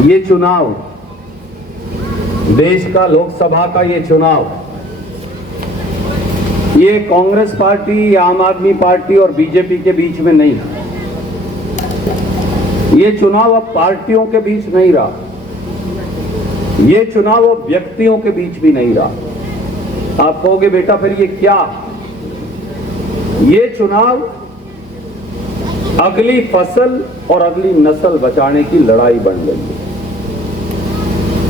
ये चुनाव, देश का लोकसभा का ये चुनाव, ये कांग्रेस पार्टी, आम आदमी पार्टी और बीजेपी के बीच में नहीं है। ये चुनाव अब पार्टियों के बीच नहीं रहा, ये चुनाव अब व्यक्तियों के बीच भी नहीं रहा। आप कहोगे बेटा फिर ये क्या? ये चुनाव अगली फसल और अगली नस्ल बचाने की लड़ाई बन गई है।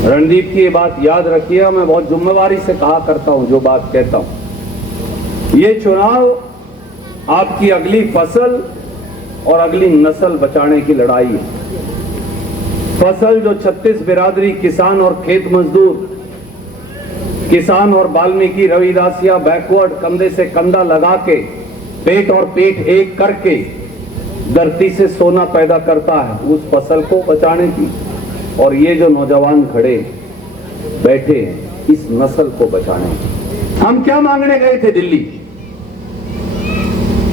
रणदीप की ये बात याद रखिए, मैं बहुत जिम्मेवारी से कहा करता हूं जो बात कहता हूं। ये चुनाव आपकी अगली फसल और अगली नस्ल बचाने की लड़ाई है। फसल जो 36 बिरादरी किसान और खेत मजदूर, किसान और वाल्मीकि रविदासिया बैकवर्ड कंधे से कंधा लगा के पेट और पेट एक करके धरती से सोना पैदा करता है, उस फसल को बचाने की। और ये जो नौजवान खड़े बैठे हैं, इस नस्ल को बचाने की। हम क्या मांगने गए थे दिल्ली?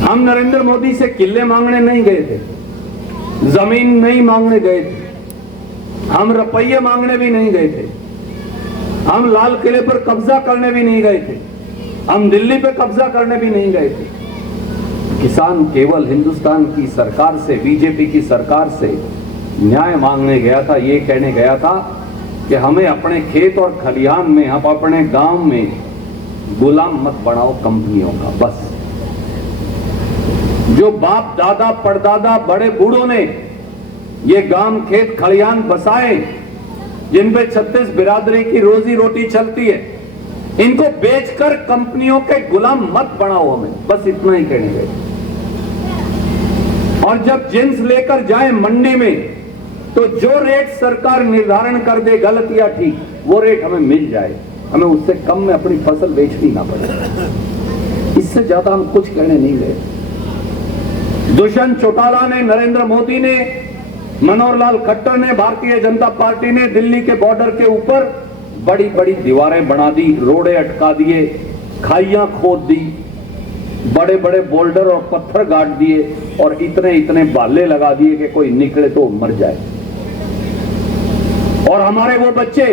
हम नरेंद्र मोदी से किले मांगने नहीं गए थे, जमीन नहीं मांगने गए थे, हम रुपये मांगने भी नहीं गए थे, हम लाल किले पर कब्जा करने भी नहीं गए थे, हम दिल्ली पे कब्जा करने भी नहीं गए थे। किसान केवल हिंदुस्तान की सरकार से, बीजेपी की सरकार से न्याय मांगने गया था, ये कहने गया था कि हमें अपने खेत और खलिहान में, हम अपने गांव में गुलाम मत बनाओ कंपनियों का। बस जो बाप दादा परदादा बड़े बूढ़ों ने ये गांव खेत खलिहान बसाए, जिन पे 36 बिरादरी की रोजी रोटी चलती है, इनको बेचकर कंपनियों के गुलाम मत बनाओ हमें। बस इतना ही कहने गए। और जब जिंस लेकर जाए मंडी में, तो जो रेट सरकार निर्धारण कर दे, गलत या ठीक, वो रेट हमें मिल जाए, हमें उससे कम में अपनी फसल बेचनी ना पड़े। इससे ज्यादा हम कुछ कहने नहीं गए। दुष्यंत चौटाला ने, नरेंद्र मोदी ने, मनोहर लाल खट्टर ने, भारतीय जनता पार्टी ने दिल्ली के बॉर्डर के ऊपर बड़ी बड़ी दीवारें बना दी, रोड़े अटका दिए, खाइयां खोद दी, बड़े बड़े बोल्डर और पत्थर गाड़ दिए और इतने इतने बाले लगा दिए कि कोई निकले तो मर जाए। और हमारे वो बच्चे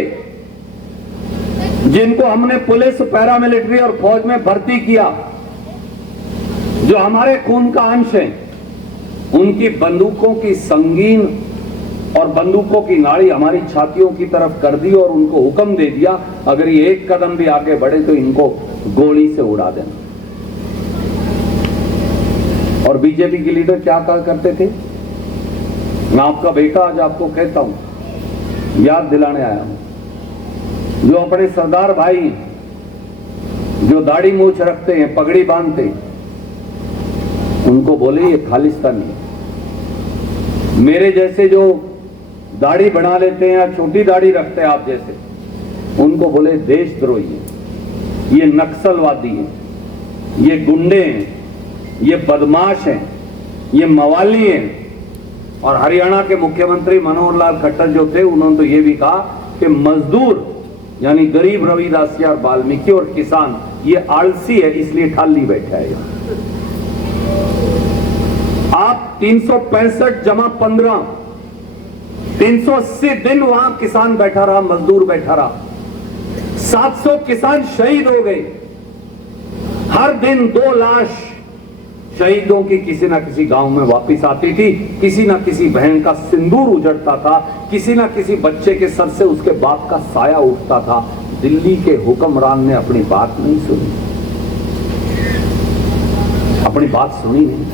जिनको हमने पुलिस, पैरामिलिट्री और फौज में भर्ती किया, जो हमारे खून का अंश है, उनकी बंदूकों की संगीन और बंदूकों की नाड़ी हमारी छातियों की तरफ कर दी और उनको हुक्म दे दिया, अगर ये एक कदम भी आगे बढ़े तो इनको गोली से उड़ा देना। और बीजेपी के लीडर क्या कहा करते थे? मैं आपका बेटा आज आपको कहता हूं, याद दिलाने आया हूं। जो अपने सरदार भाई जो दाढ़ी मूछ रखते हैं, पगड़ी बांधते हैं, उनको बोले ये खालिस्तानी है। मेरे जैसे जो दाढ़ी बना लेते हैं या छोटी दाढ़ी रखते हैं आप जैसे, उनको बोले देशद्रोही है, ये नक्सलवादी है, ये गुंडे हैं, ये बदमाश हैं, ये मवाली हैं। और हरियाणा के मुख्यमंत्री मनोहर लाल खट्टर जो थे, उन्होंने तो ये भी कहा कि मजदूर यानी गरीब रविदासिया और वाल्मीकि और किसान ये आलसी है, इसलिए खाली बैठा है। आप 365 जमा 15, 380 दिन वहां किसान बैठा रहा, मजदूर बैठा रहा। 700 किसान शहीद हो गए। हर दिन 2 लाश शहीदों की किसी ना किसी गांव में वापस आती थी, किसी ना किसी बहन का सिंदूर उजड़ता था, किसी ना किसी बच्चे के सर से उसके बाप का साया उठता था। दिल्ली के हुक्मरान ने अपनी बात नहीं सुनी, अपनी बात सुनी नहीं।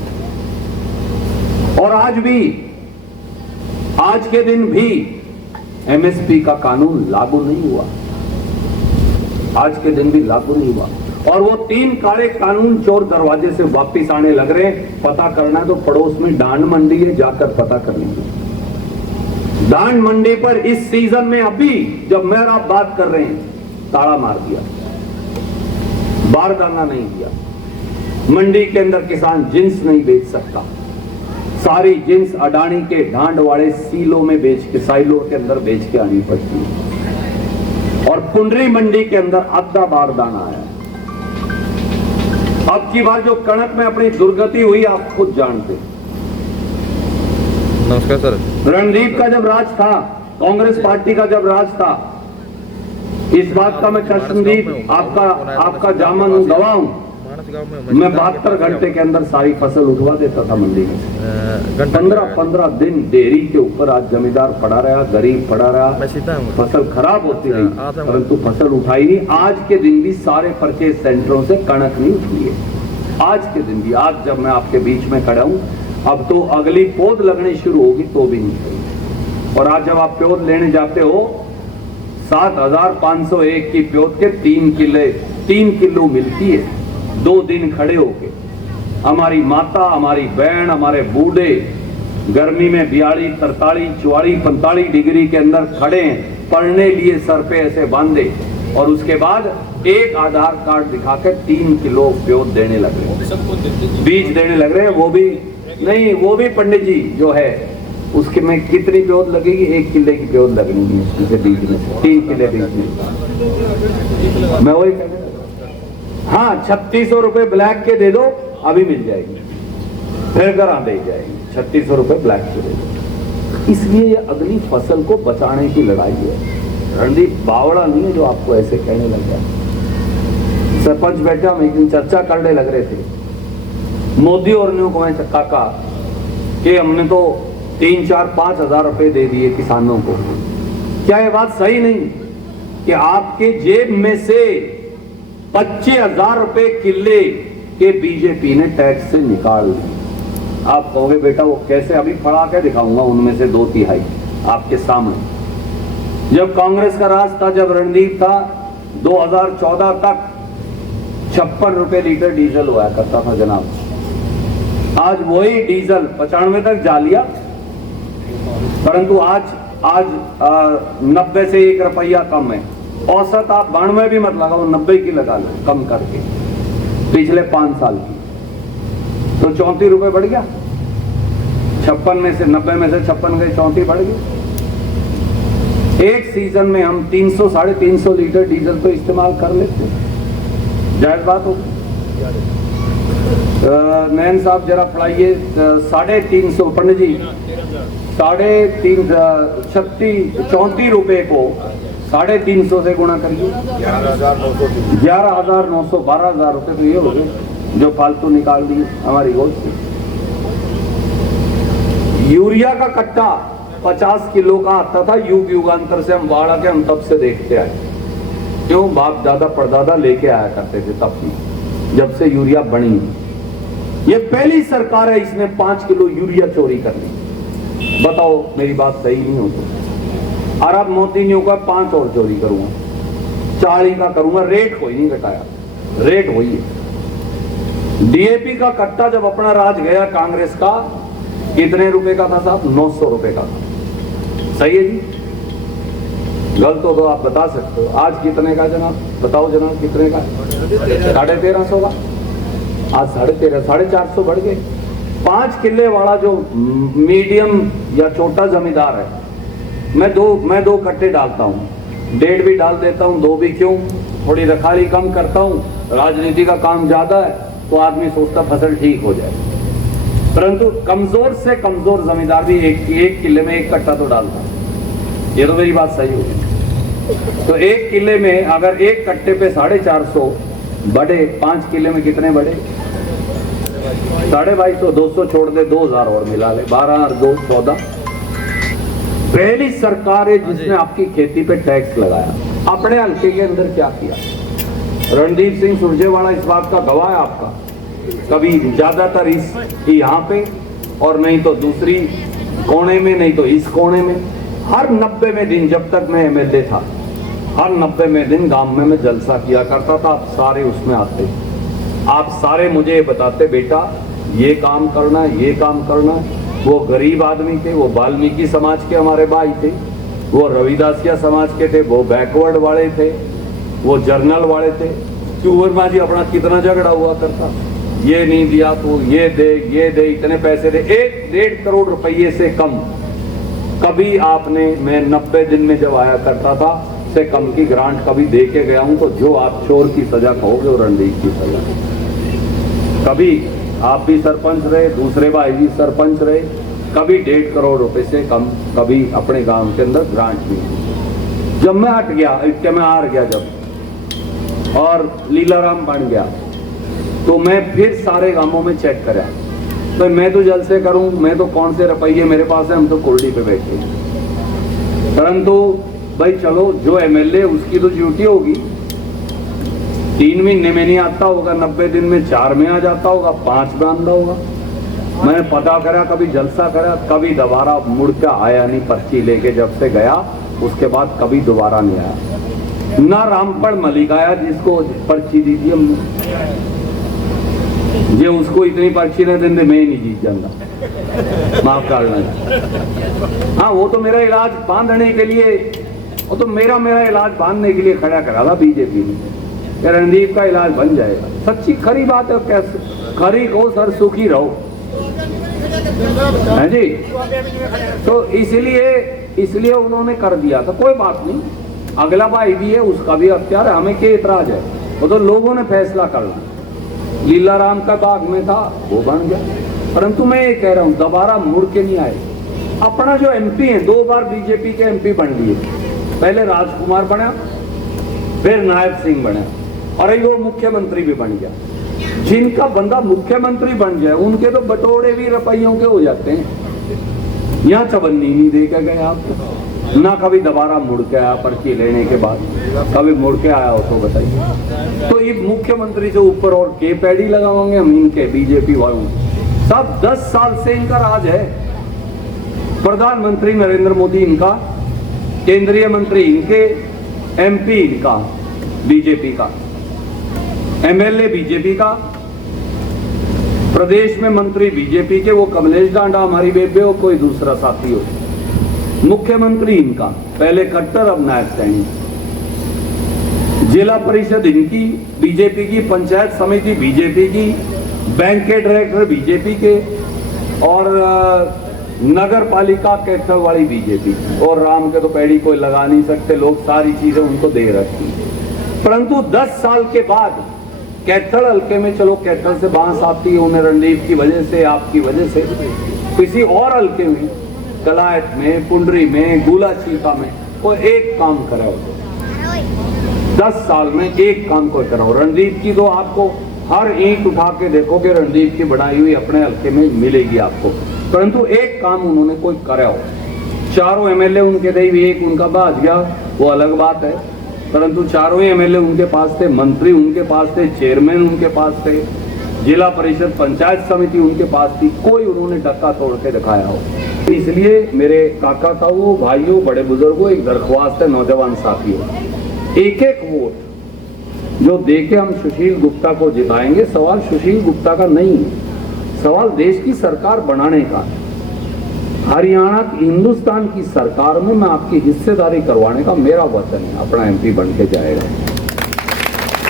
और आज भी, आज के दिन भी एमएसपी का कानून लागू नहीं हुआ, आज के दिन भी लागू नहीं हुआ। और वो 3 काले कानून चोर दरवाजे से वापस आने लग रहे हैं। पता करना है तो पड़ोस में डांड मंडी है, जाकर पता कर लीजिए। डांड मंडी पर इस सीजन में अभी जब मैं आप बात कर रहे हैं, ताला मार दिया, बारदाना नहीं दिया। मंडी के अंदर किसान जिंस नहीं बेच सकता, सारी जिंस अडानी के ढांड वाले सीलों में बेच के, साइलों के अंदर बेच के आनी पड़ती है। और पुंडरी मंडी के अंदर आधा बारदाना आया। अब की बार जो कणक में अपनी दुर्गति हुई आप खुद जानते। नमस्कार सर। रणदीप का जब राज था, कांग्रेस पार्टी का जब राज था, इस बात का मैं कश्मीर आपका जामन गवाह हूं, मैं 72 घंटे के अंदर सारी फसल उठवा देता था मंडी में। 15 दिन डेयरी के ऊपर आज जमींदार पड़ा रहा, गरीब पड़ा रहा, फसल खराब होती रही, परंतु फसल उठाई नहीं। आज के दिन भी सारे परचेज सेंटरों से कणक नहीं उठली है। आज के दिन भी, आज जब मैं आपके बीच में खड़ा हूं, अब तो अगली पौध लगनी शुरू होगी तो भी नहीं हुई। और आज जब आप प्योद लेने जाते हो, 7,501 की प्योद के 3 किलो मिलती है 2 दिन खड़े होके। हमारी माता, हमारी बहन, हमारे बूढ़े गर्मी में 42, 43, 44, 45 डिग्री के अंदर खड़े हैं, पढ़ने लिए सर पे ऐसे बांधे, और उसके बाद एक आधार कार्ड दिखा के 3 किलो प्योद देने लग रहे, बीज देने लग रहे हैं। वो भी नहीं, वो भी पंडित जी जो है उसके में कितनी प्योद लगेगी? 1 किले की प्योद लगनी है उसके बीज में, 3 किले बीज में। मैं वही कह रहा हूं, हाँ 3600 रुपए ब्लैक के दे दो, अभी मिल जाएगी, फिर घर दे जाएगी, 3600 रुपए ब्लैक के दे दो। इसलिए ये अगली फसल को बचाने की लड़ाई है। रणदीप बावड़ा नहीं है जो आपको ऐसे कहने लग गया। सरपंच बैठा, हम एक दिन चर्चा करने लग रहे थे, मोदी और न्यू को मैं काका कि हमने तो 3, 4, 5 हजार रुपए दे दिए किसानों को। क्या ये बात सही नहीं कि आपके जेब में से 25,000 रुपए किले के बीजेपी ने टैक्स से निकाल दिए? आप कहोगे बेटा वो कैसे? अभी फड़ा के दिखाऊंगा उनमें से 2/3 आपके सामने। जब कांग्रेस का राज था, जब रणदीप था, 2014 तक 56 रुपए लीटर डीजल हुआ करता था जनाब। आज वही डीजल 95 तक जा लिया, परंतु आज 90 से 1 रुपया कम है। औसत आप 92 भी मत लगाओ, 90 की लगा लो कम करके, पिछले 5 साल की, तो 34 रुपए बढ़ गया। 56 में से 90 में से 56 गए, 34 बढ़ गए। एक सीजन में हम 300, 350 लीटर डीजल तो इस्तेमाल कर लेते हैं, जायज बात हो। नयन साहब जरा पढ़ाइए, 350 पंडित जी, 34 रुपए को 350 से गुणा करिए, 11,900, 12,000 रुपए तो ये हो गए जो फालतू निकाल दिए हमारी गोद से। यूरिया का कट्टा 50 किलो का आता था, युगांतर से हम बाढ़ के हम तब से देखते आए। क्यों? बाप दादा परदादा लेके आया करते थे तब भी, जब से यूरिया बनी। ये पहली सरकार है इसने 5 किलो यूरिया चोरी कर ली। बताओ मेरी बात सही नहीं हो तो? अरब मोदी ने कहा 5 और चोरी करूंगा, 40 का करूंगा, रेट कोई नहीं घटाया, रेट वही है। डीएपी का कट्टा जब अपना राज गया कांग्रेस का, कितने रुपए का था साहब? 900 रुपए का था। सही है जी? गलत हो तो आप बता सकते हो। आज कितने का जनाब? बताओ जनाब कितने का? 1350 का। आज 1350, 450 बढ़ गए। 5 किले वाला जो मीडियम या छोटा जमींदार है, मैं दो कट्टे डालता हूँ, 1.5 भी डाल देता हूँ, 2 भी क्यों, थोड़ी रखाली कम करता हूँ, राजनीति का काम ज्यादा है तो आदमी सोचता फसल ठीक हो जाए। परंतु कमजोर से कमजोर जमींदार भी एक किले में 1 कट्टा तो डालता है। ये तो मेरी बात सही होगी। तो 1 किले में अगर 1 कट्टे पे 450 बढ़े, 5 किले में कितने बढ़े? 2250, 200 छोड़ दे, 2000 और मिला ले, 12 और 2 14। पहली सरकार है जिसने आपकी खेती पे टैक्स लगाया। अपने हल्के के अंदर क्या किया? रणदीप सिंह सुरजेवाला इस बात का गवाह है आपका। कभी ज्यादातर इस यहाँ पे, और नहीं तो दूसरी कोने में, नहीं तो इस कोने में। हर 90वें दिन, जब तक मैं एमएलए था, हर 90वें दिन गांव में मैं जलसा किया करता था। आप सारे उसमें आते, आप सारे मुझे बताते बेटा ये काम करना, ये काम करना। वो गरीब आदमी थे, वो वाल्मीकि समाज के हमारे भाई थे, वो रविदासिया समाज के थे, वो बैकवर्ड वाले थे, वो जर्नल वाले थे। कुंवर मांझी अपना कितना झगड़ा हुआ करता, ये नहीं दिया तो ये दे, इतने पैसे दे। 1.5 करोड़ रुपये से कम कभी आपने, मैं 90 दिन में जब आया करता था, से कम की ग्रांट कभी दे के गया हूं। तो जो आप चोर की सजा कहोगे वो रणदीप की सजा। कभी आप भी सरपंच रहे, दूसरे भाई भी सरपंच रहे, कभी 1.5 करोड़ रुपए से कम कभी अपने गांव के अंदर ग्रांट नहीं। जब मैं हट गया, इसके में हार गया जब और लीलाराम बन गया, तो मैं फिर सारे गांवों में चेक करा, तो मैं तो जलसे करूं, मैं तो कौन से रुपये मेरे पास है, हम तो कुर्डी पे बैठे। परंतु भाई चलो, जो एमएलए उसकी तो ड्यूटी होगी, 3 महीने में नहीं आता होगा, 90 दिन में 4 में आ जाता होगा, 5 में आंदा होगा। मैंने पता करा, कभी जलसा करा, कभी दोबारा मुड़ के आया नहीं। पर्ची लेके जब से गया उसके बाद कभी दोबारा नहीं आया। ना रामपड़ मलिक आया जिसको पर्ची दी थी हमने, जे उसको इतनी पर्ची नहीं देंगे मैं ही नहीं जीत जाता, माफ करना। हाँ, वो तो मेरा इलाज बांधने के लिए, वो तो मेरा इलाज बांधने के लिए खड़ा करा था बीजेपी ने, रणदीप का इलाज बन जाएगा। सच्ची खरी बात है, कैसे खरी को सर सुखी रहो है जी। तो इसलिए उन्होंने कर दिया था, कोई बात नहीं, अगला भाई भी है, उसका भी अख्तियार है, हमें क्या एतराज है, वो तो लोगों ने फैसला करना। लीलाराम का बाग में था, वो बन गया। परंतु मैं ये कह रहा हूं, दोबारा मुड़ के नहीं आए। अपना जो एमपी है, 2 बार बीजेपी के एमपी बन लिए, पहले राजकुमार बना, फिर नायब सिंह बना, और वो मुख्यमंत्री भी बन गया। जिनका बंदा मुख्यमंत्री बन जाए उनके तो बटोरे भी रुपयों के हो जाते हैं। यहाँ चबन्नी नहीं दे के गए आपको, ना कभी दोबारा मुड़ के आया पर्ची लेने के बाद, कभी मुड़ के आया हो तो बताइए। तो ये मुख्यमंत्री से ऊपर और के पैडी लगाएंगे हम इनके बीजेपी वालों। सब 10 साल से इनका राज है। प्रधानमंत्री नरेंद्र मोदी इनका, केंद्रीय मंत्री इनके, एमपी इनका बीजेपी का, एमएलए बीजेपी का, प्रदेश में मंत्री बीजेपी के, वो कमलेश डांडा हमारी बेबे हो, कोई दूसरा साथी हो, मुख्यमंत्री इनका, पहले खट्टर अब नायब सैनी, जिला परिषद इनकी बीजेपी की, पंचायत समिति बीजेपी की, बैंक के डायरेक्टर बीजेपी के, और नगर पालिका कैथल वाली बीजेपी। और राम के तो पैड़ी कोई लगा नहीं सकते, लोग सारी चीजें उनको दे रखी। परंतु 10 साल के बाद कैथल हल्के में, चलो कैथल से बांस आती है उन्हें रणदीप की वजह से, आपकी वजह से, किसी और हल्के में, कलायत में, पुंडरी में, गुला चीका में कोई एक काम कराओ, 10 साल में एक काम कोई कराओ। रणदीप की तो आपको हर ईंट उठा के देखोगे, रणदीप की बनाई हुई अपने हल्के में मिलेगी आपको, परंतु एक काम उन्होंने कोई कराओ। 4 एमएलए उनके थे, एक उनका भाज गया, वो अलग बात है, परंतु 4 एमएलए उनके पास थे, मंत्री उनके पास थे, चेयरमैन उनके पास थे, जिला परिषद पंचायत समिति उनके पास थी, कोई उन्होंने डक्का तोड़ के दिखाया हो। इसलिए मेरे काका ताऊ, भाइयों, बड़े बुजुर्गों, एक दरख्वास्त है नौजवान साथियों, एक वोट जो देके हम सुशील गुप्ता को जिताएंगे, सवाल सुशील गुप्ता का नहीं है, सवाल देश की सरकार बनाने का। हरियाणा की, हिंदुस्तान की सरकार में मैं आपकी हिस्सेदारी करवाने का मेरा वचन है, अपना एमपी बन के जाएगा।